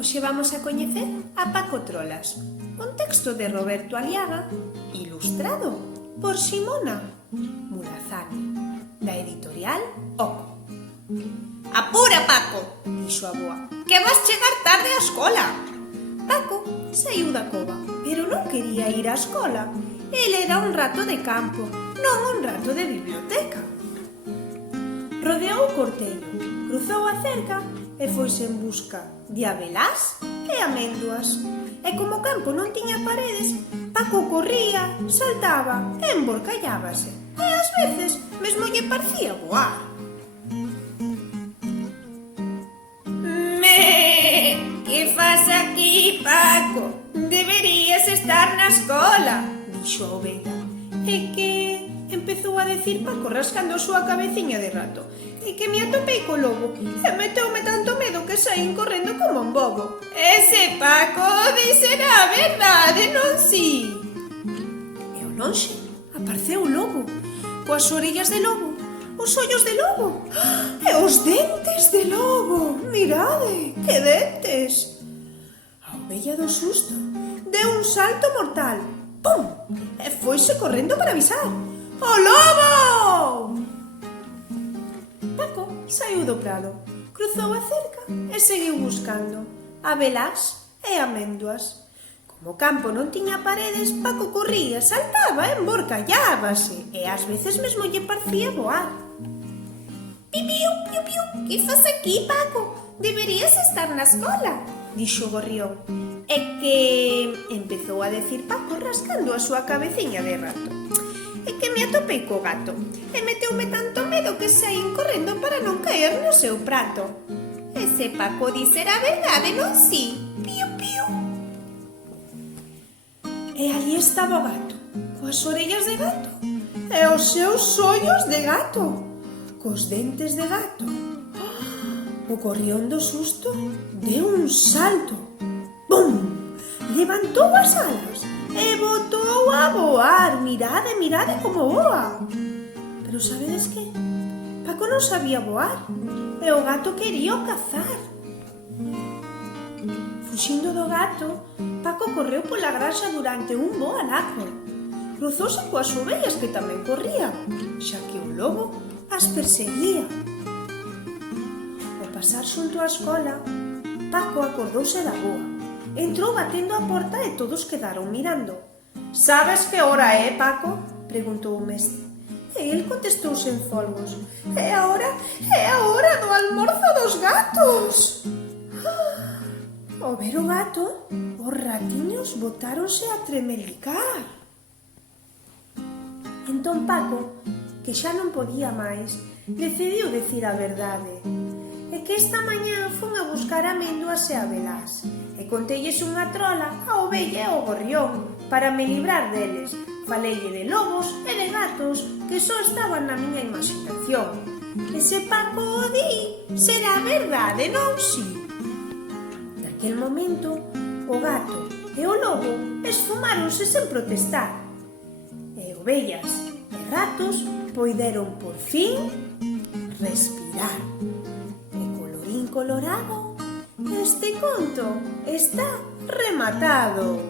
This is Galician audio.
Hoxe vamos a coñecer a Paco Trolas, un texto de Roberto Aliaga, ilustrado por Simona Murazani, da editorial Oco. Apura, Paco, dixo a boa, que vas chegar tarde á escola. Paco saiu da cova, pero non quería ir á escola. El era un rato de campo, non un rato de biblioteca. Rodeou o cortello, cruzou a cerca e foise en busca de abelás e améndoas. E como o campo non tiña paredes, Paco corría, saltaba e emborcallábase. E ás veces mesmo lle parecía voar. Que fas aquí, Paco? Deberías estar na escola, dixo a ovella. E que empezou a decir Paco rascando a súa cabeciña de rato. E que me atopei co lobo e meteume tanto medo que saín correndo como un bobo. Ese Paco dixera a verdade, non si? E ao lonxe apareceu o lobo, coas orellas de lobo, os ollos de lobo e os dentes de lobo. Mirade, que dentes! A ovella do susto deu un salto mortal. Pum! E foise correndo para avisar. O lobo! Paco saiu do prado, cruzou a cerca e seguiu buscando abelás e améndoas. Como o campo non tiña paredes, Paco corría, saltaba e emborcallábase e ás veces mesmo lle parecía voar. Pipiu, piu, piu, que fas aquí, Paco? Deberías estar na escola, dixo o gorrión. E que empezou a decir Paco rascando a súa cabeciña de rato. E que me atopei co gato e meteume tanto medo que saín correndo para non caer no seu prato. Ese Paco dixera a verdade, non si? Piu, piu. E ali estaba o gato, coas orellas de gato e os seus ollos de gato, cos dentes de gato. O gorrión do susto deu un salto. Bum! Levantou as alas e botou a voar. Mirade, mirade como voa. Pero sabedes que? Paco non sabía voar e o gato quería o cazar. Fuxindo do gato, Paco correu pola granxa durante un bo anaco. Cruzouse coas ovellas que tamén corrían, xa que o lobo as perseguía. Ao pasar xunto á escola, Paco acordouse da boa. Entrou batendo a porta e todos quedaron mirando. «Sabes que hora é, Paco?», preguntou o mestre. E el contestou sen folgos. É a hora do almorzo dos gatos!» Ao ver o gato, os ratiños botáronse a tremelicar. Entón Paco, que xa non podía máis, decidiu decir a verdade. E que esta mañá fun a buscar améndoas e abelás, e conteilles unha trola a ovella e o gorrión, para me librar deles. Faleille de lobos e de gatos que só estaban na miña imaginación. E se Paco o di, será verdade, non si? Naquel momento, o gato e o lobo esfumáronse sen protestar. E ovellas e ratos poideron por fin respirar. Colorado, este conto está rematado.